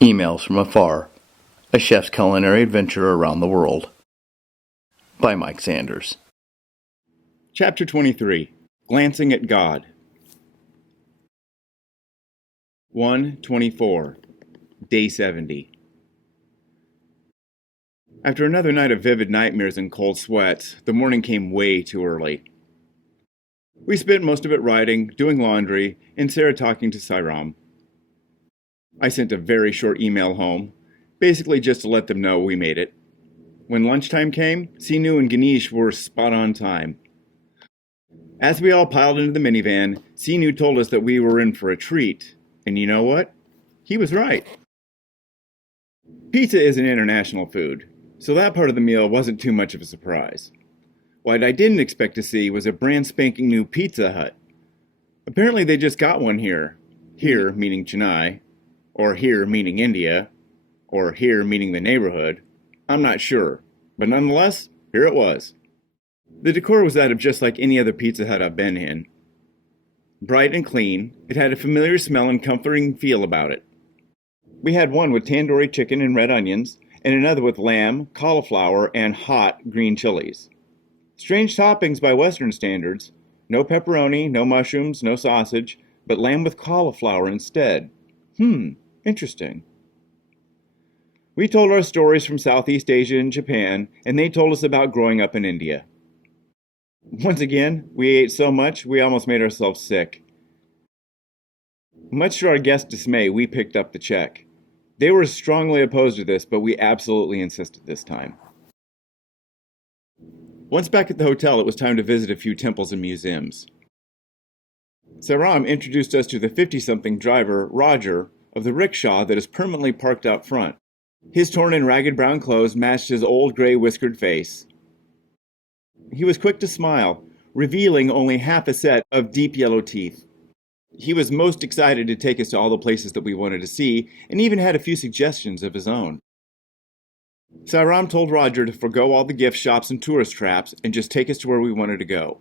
Emails from Afar, a chef's culinary adventure around the world. By Mike Sanders. Chapter 23, Glancing at God. 1:24, Day 70. After another night of vivid nightmares and cold sweats, the morning came way too early. We spent most of it writing, doing laundry, and Sarah talking to Sairam. I sent a very short email home, basically just to let them know we made it. When lunchtime came, Sinu and Ganesh were spot on time. As we all piled into the minivan, Sinu told us that we were in for a treat. And you know what? He was right. Pizza is an international food, so that part of the meal wasn't too much of a surprise. What I didn't expect to see was a brand spanking new Pizza Hut. Apparently they just got one here. Here meaning Chennai, or here meaning India, or here meaning the neighborhood. I'm not sure, but nonetheless, here it was. The decor was that of just like any other Pizza Hut I've been in. Bright and clean, it had a familiar smell and comforting feel about it. We had one with tandoori chicken and red onions, and another with lamb, cauliflower, and hot green chilies. Strange toppings by Western standards. No pepperoni, no mushrooms, no sausage, but lamb with cauliflower instead. Interesting. We told our stories from Southeast Asia and Japan, and they told us about growing up in India. Once again, we ate so much we almost made ourselves sick. Much to our guests' dismay, we picked up the check. They were strongly opposed to this, but we absolutely insisted this time. Once back at the hotel, it was time to visit a few temples and museums. Sairam introduced us to the 50-something driver, Roger, of the rickshaw that is permanently parked out front. His torn and ragged brown clothes matched his old gray whiskered face. He was quick to smile, revealing only half a set of deep yellow teeth. He was most excited to take us to all the places that we wanted to see, and even had a few suggestions of his own. Sairam told Roger to forgo all the gift shops and tourist traps and just take us to where we wanted to go.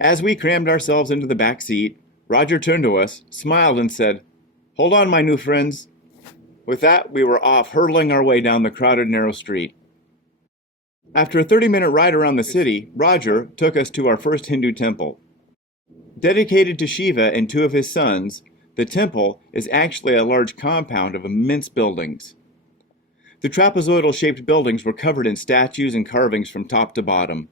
As we crammed ourselves into the back seat, Roger turned to us, smiled, and said, "Hold on, my new friends." With that, we were off, hurtling our way down the crowded, narrow street. After a 30-minute ride around the city, Roger took us to our first Hindu temple. Dedicated to Shiva and two of his sons, the temple is actually a large compound of immense buildings. The trapezoidal-shaped buildings were covered in statues and carvings from top to bottom.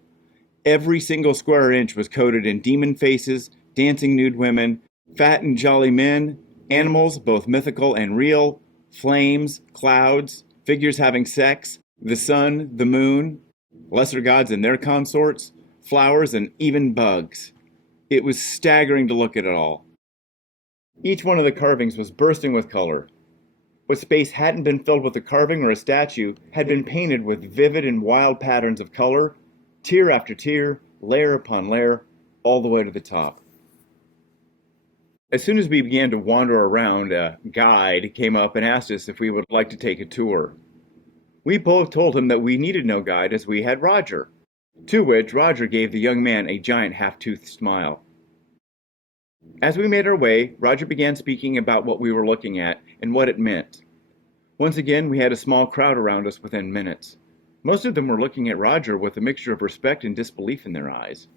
Every single square inch was coated in demon faces, dancing nude women, fat and jolly men, animals, both mythical and real, flames, clouds, figures having sex, the sun, the moon, lesser gods and their consorts, flowers, and even bugs. It was staggering to look at it all. Each one of the carvings was bursting with color. What space hadn't been filled with a carving or a statue had been painted with vivid and wild patterns of color, tier after tier, layer upon layer, all the way to the top. As soon as we began to wander around, a guide came up and asked us if we would like to take a tour. We both told him that we needed no guide as we had Roger, to which Roger gave the young man a giant half-toothed smile. As we made our way, Roger began speaking about what we were looking at and what it meant. Once again, we had a small crowd around us within minutes. Most of them were looking at Roger with a mixture of respect and disbelief in their eyes.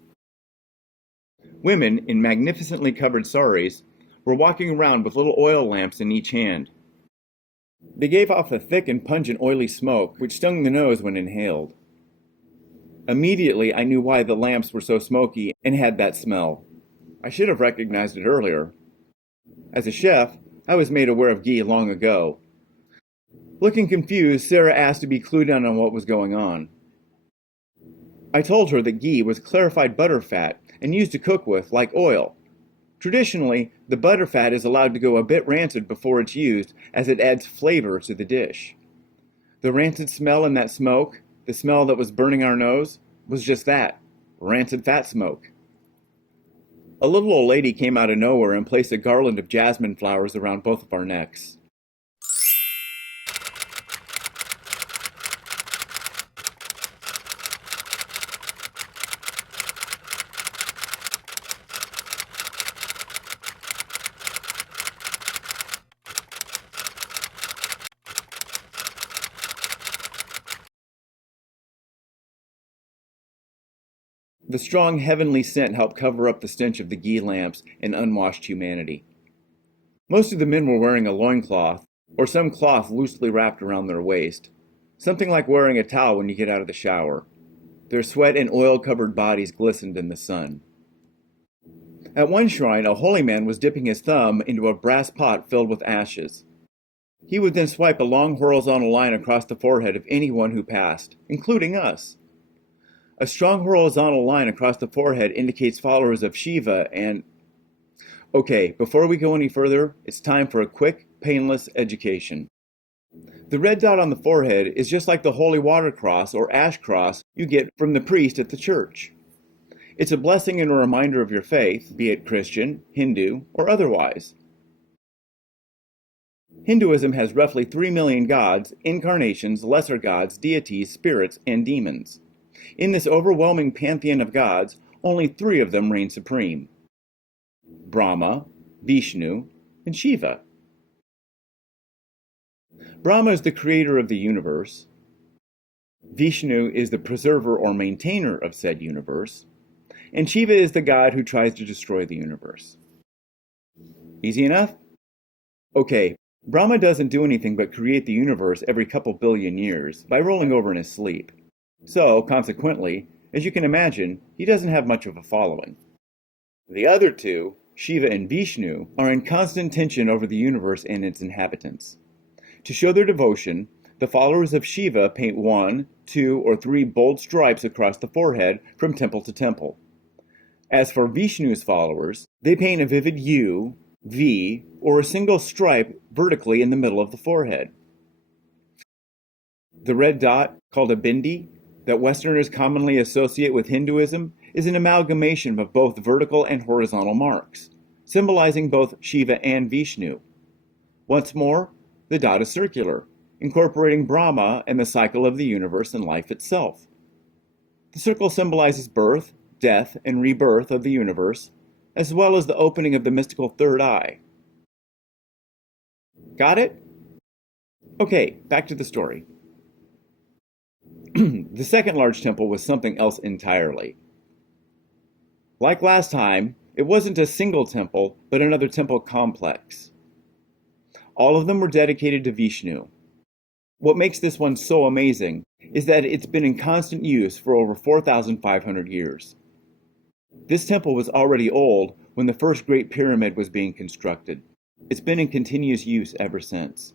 Women in magnificently covered saris were walking around with little oil lamps in each hand. They gave off a thick and pungent oily smoke which stung the nose when inhaled. Immediately, I knew why the lamps were so smoky and had that smell. I should have recognized it earlier. As a chef, I was made aware of ghee long ago. Looking confused, Sarah asked to be clued in on what was going on. I told her that ghee was clarified butter fat and used to cook with, like oil. Traditionally, the butter fat is allowed to go a bit rancid before it's used, as it adds flavor to the dish. The rancid smell in that smoke, the smell that was burning our nose, was just that, rancid fat smoke. A little old lady came out of nowhere and placed a garland of jasmine flowers around both of our necks. The strong heavenly scent helped cover up the stench of the ghee lamps and unwashed humanity. Most of the men were wearing a loincloth, or some cloth loosely wrapped around their waist, something like wearing a towel when you get out of the shower. Their sweat and oil-covered bodies glistened in the sun. At one shrine, a holy man was dipping his thumb into a brass pot filled with ashes. He would then swipe a long horizontal line across the forehead of anyone who passed, including us. A strong horizontal line across the forehead indicates followers of Shiva and... Okay, before we go any further, it's time for a quick, painless education. The red dot on the forehead is just like the holy water cross or ash cross you get from the priest at the church. It's a blessing and a reminder of your faith, be it Christian, Hindu, or otherwise. Hinduism has roughly 3 million gods, incarnations, lesser gods, deities, spirits, and demons. In this overwhelming pantheon of gods, only 3 of them reign supreme: Brahma, Vishnu, and Shiva. Brahma is the creator of the universe. Vishnu is the preserver or maintainer of said universe. And Shiva is the god who tries to destroy the universe. Easy enough? Okay, Brahma doesn't do anything but create the universe every couple billion years by rolling over in his sleep. So, consequently, as you can imagine, he doesn't have much of a following. The other 2, Shiva and Vishnu, are in constant tension over the universe and its inhabitants. To show their devotion, the followers of Shiva paint 1, 2, or 3 bold stripes across the forehead from temple to temple. As for Vishnu's followers, they paint a vivid U, V, or a single stripe vertically in the middle of the forehead. The red dot, called a bindi, that Westerners commonly associate with Hinduism, is an amalgamation of both vertical and horizontal marks, symbolizing both Shiva and Vishnu. Once more, the dot is circular, incorporating Brahma and the cycle of the universe and life itself. The circle symbolizes birth, death, and rebirth of the universe, as well as the opening of the mystical third eye. Got it? Okay, back to the story. The second large temple was something else entirely. Like last time, it wasn't a single temple, but another temple complex. All of them were dedicated to Vishnu. What makes this one so amazing is that it's been in constant use for over 4,500 years. This temple was already old when the first Great Pyramid was being constructed. It's been in continuous use ever since.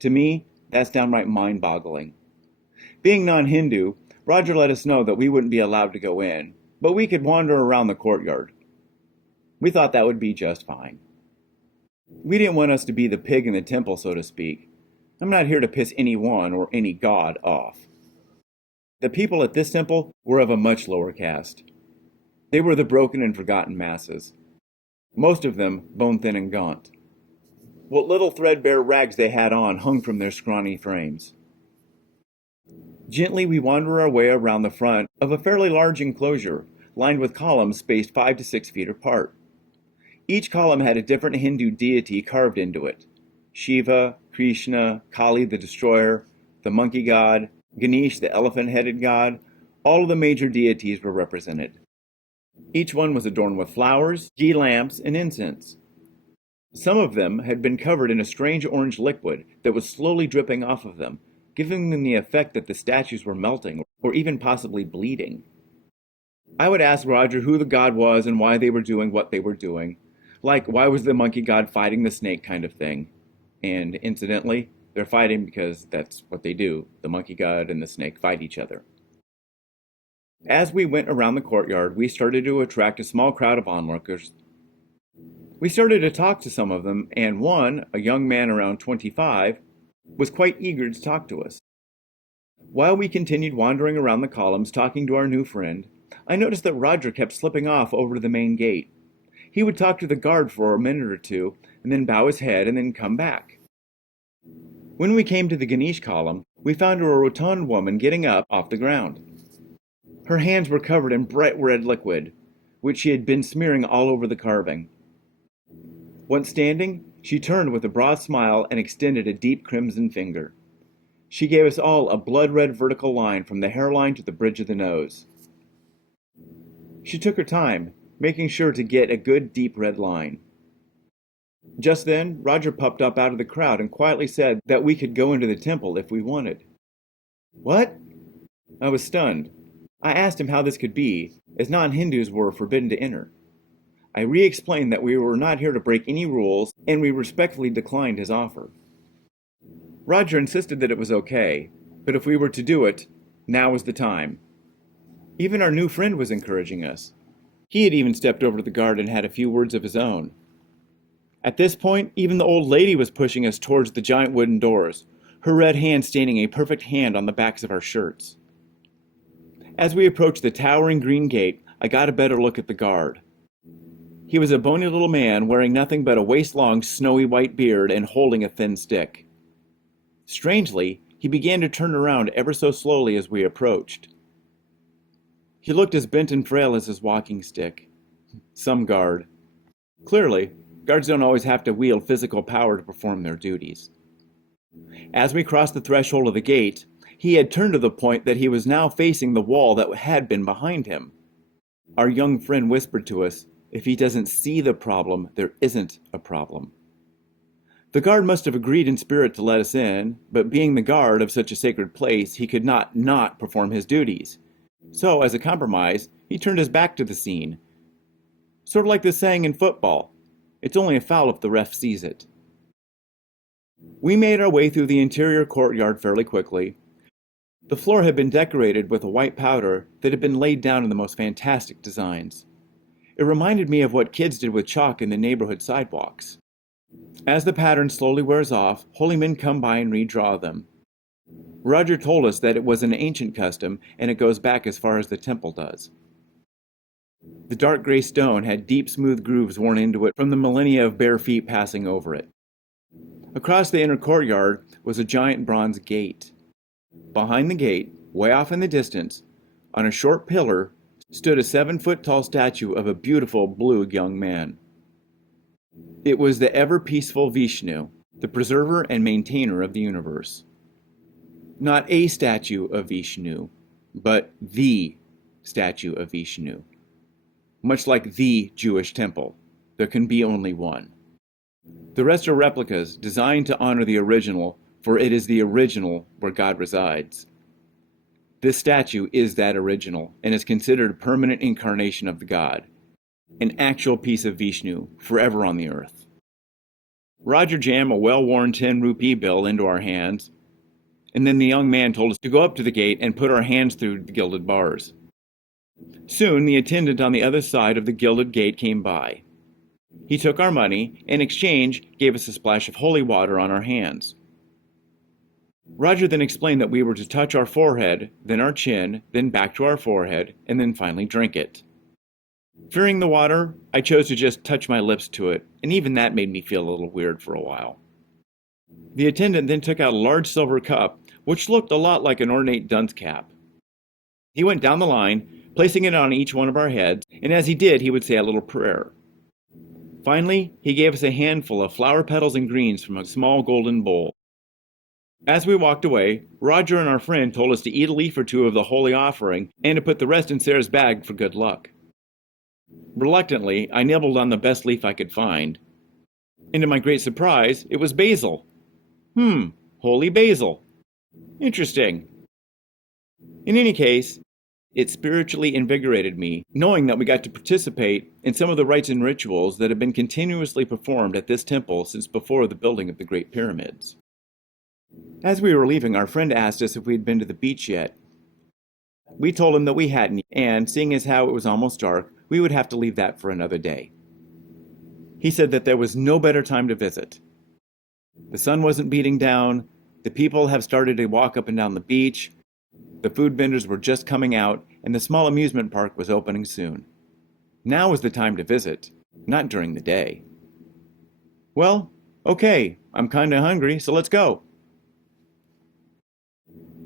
To me, that's downright mind-boggling. Being non-Hindu, Roger let us know that we wouldn't be allowed to go in, but we could wander around the courtyard. We thought that would be just fine. We didn't want us to be the pig in the temple, so to speak. I'm not here to piss anyone or any god off. The people at this temple were of a much lower caste. They were the broken and forgotten masses. Most of them bone-thin and gaunt. What little threadbare rags they had on hung from their scrawny frames. Gently we wander our way around the front of a fairly large enclosure, lined with columns spaced 5 to 6 feet apart. Each column had a different Hindu deity carved into it: Shiva, Krishna, Kali the Destroyer, the monkey god, Ganesh the elephant-headed god. All of the major deities were represented. Each one was adorned with flowers, ghee lamps, and incense. Some of them had been covered in a strange orange liquid that was slowly dripping off of them, giving them the effect that the statues were melting or even possibly bleeding. I would ask Roger who the god was and why they were doing what they were doing, like why was the monkey god fighting the snake kind of thing. And incidentally, they're fighting because that's what they do. The monkey god and the snake fight each other. As we went around the courtyard, we started to attract a small crowd of onlookers. We started to talk to some of them, and one, a young man around 25, was quite eager to talk to us. While we continued wandering around the columns talking to our new friend, I noticed that Roger kept slipping off over to the main gate. He would talk to the guard for a minute or two, and then bow his head and then come back. When we came to the Ganesh column, we found a rotund woman getting up off the ground. Her hands were covered in bright red liquid, which she had been smearing all over the carving. Once standing, she turned with a broad smile and extended a deep crimson finger. She gave us all a blood-red vertical line from the hairline to the bridge of the nose. She took her time, making sure to get a good deep red line. Just then, Roger popped up out of the crowd and quietly said that we could go into the temple if we wanted. What? I was stunned. I asked him how this could be, as non-Hindus were forbidden to enter. I re-explained that we were not here to break any rules, and we respectfully declined his offer. Roger insisted that it was okay, but if we were to do it, now was the time. Even our new friend was encouraging us. He had even stepped over to the guard and had a few words of his own. At this point, even the old lady was pushing us towards the giant wooden doors, her red hand staining a perfect hand on the backs of our shirts. As we approached the towering green gate, I got a better look at the guard. He was a bony little man wearing nothing but a waist-long snowy white beard and holding a thin stick. Strangely, he began to turn around ever so slowly as we approached. He looked as bent and frail as his walking stick. Some guard. Clearly, guards don't always have to wield physical power to perform their duties. As we crossed the threshold of the gate, he had turned to the point that he was now facing the wall that had been behind him. Our young friend whispered to us, "If he doesn't see the problem, there isn't a problem." The guard must have agreed in spirit to let us in, but being the guard of such a sacred place, he could not perform his duties. So, as a compromise, he turned his back to the scene. Sort of like the saying in football, it's only a foul if the ref sees it. We made our way through the interior courtyard fairly quickly. The floor had been decorated with a white powder that had been laid down in the most fantastic designs. It reminded me of what kids did with chalk in the neighborhood sidewalks. As the pattern slowly wears off, holy men come by and redraw them. Roger told us that it was an ancient custom, and it goes back as far as the temple does. The dark gray stone had deep, smooth grooves worn into it from the millennia of bare feet passing over it. Across the inner courtyard was a giant bronze gate. Behind the gate, way off in the distance, on a short pillar, stood a 7-foot-tall statue of a beautiful blue young man. It was the ever-peaceful Vishnu, the preserver and maintainer of the universe. Not a statue of Vishnu, but the statue of Vishnu. Much like the Jewish temple, there can be only one. The rest are replicas designed to honor the original, for it is the original where God resides. This statue is that original and is considered a permanent incarnation of the god, an actual piece of Vishnu forever on the earth. Roger jammed a well-worn 10 rupee bill into our hands, and then the young man told us to go up to the gate and put our hands through the gilded bars. Soon the attendant on the other side of the gilded gate came by. He took our money, and in exchange gave us a splash of holy water on our hands. Roger then explained that we were to touch our forehead, then our chin, then back to our forehead, and then finally drink it. Fearing the water, I chose to just touch my lips to it, and even that made me feel a little weird for a while. The attendant then took out a large silver cup, which looked a lot like an ornate dunce cap. He went down the line, placing it on each one of our heads, and as he did, he would say a little prayer. Finally, he gave us a handful of flower petals and greens from a small golden bowl. As we walked away, Roger and our friend told us to eat a leaf or two of the holy offering and to put the rest in Sarah's bag for good luck. Reluctantly, I nibbled on the best leaf I could find, and to my great surprise, it was basil. Holy basil. Interesting. In any case, it spiritually invigorated me, knowing that we got to participate in some of the rites and rituals that have been continuously performed at this temple since before the building of the Great Pyramids. As we were leaving, our friend asked us if we'd been to the beach yet. We told him that we hadn't, and seeing as how it was almost dark, we would have to leave that for another day. He said that there was no better time to visit. The sun wasn't beating down, the people have started to walk up and down the beach, the food vendors were just coming out, and the small amusement park was opening soon. Now was the time to visit, not during the day. Well, okay, I'm kinda hungry, so let's go.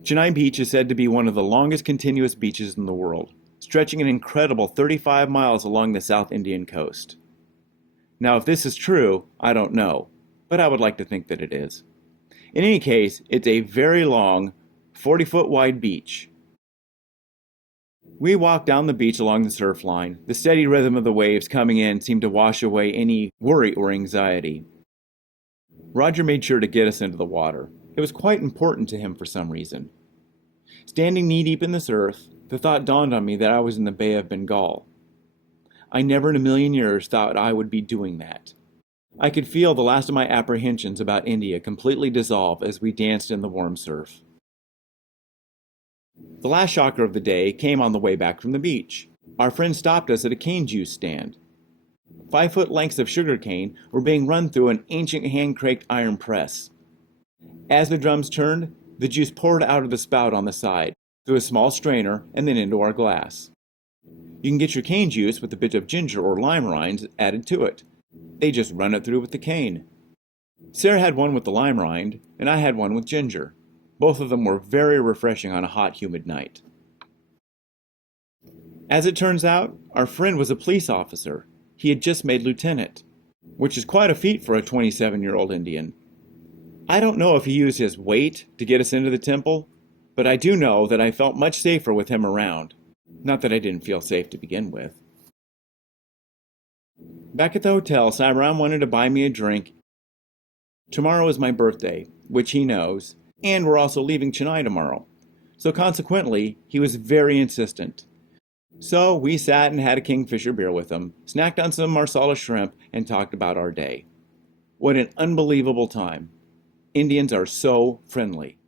Chennai Beach is said to be one of the longest continuous beaches in the world, stretching an incredible 35 miles along the South Indian coast. Now, if this is true, I don't know, but I would like to think that it is. In any case, it's a very long, 40-foot wide beach. We walked down the beach along the surf line. The steady rhythm of the waves coming in seemed to wash away any worry or anxiety. Roger made sure to get us into the water. It was quite important to him for some reason. Standing knee-deep in the surf, the thought dawned on me that I was in the Bay of Bengal. I never in a million years thought I would be doing that. I could feel the last of my apprehensions about India completely dissolve as we danced in the warm surf. The last shocker of the day came on the way back from the beach. Our friend stopped us at a cane juice stand. 5-foot lengths of sugar cane were being run through an ancient hand-cranked iron press. As the drums turned, the juice poured out of the spout on the side, through a small strainer, and then into our glass. You can get your cane juice with a bit of ginger or lime rinds added to it. They just run it through with the cane. Sarah had one with the lime rind, and I had one with ginger. Both of them were very refreshing on a hot, humid night. As it turns out, our friend was a police officer. He had just made lieutenant, which is quite a feat for a 27-year-old Indian. I don't know if he used his weight to get us into the temple, but I do know that I felt much safer with him around. Not that I didn't feel safe to begin with. Back at the hotel, Sairam wanted to buy me a drink. Tomorrow is my birthday, which he knows, and we're also leaving Chennai tomorrow. So consequently, he was very insistent. So we sat and had a Kingfisher beer with him, snacked on some marsala shrimp, and talked about our day. What an unbelievable time. Indians are so friendly.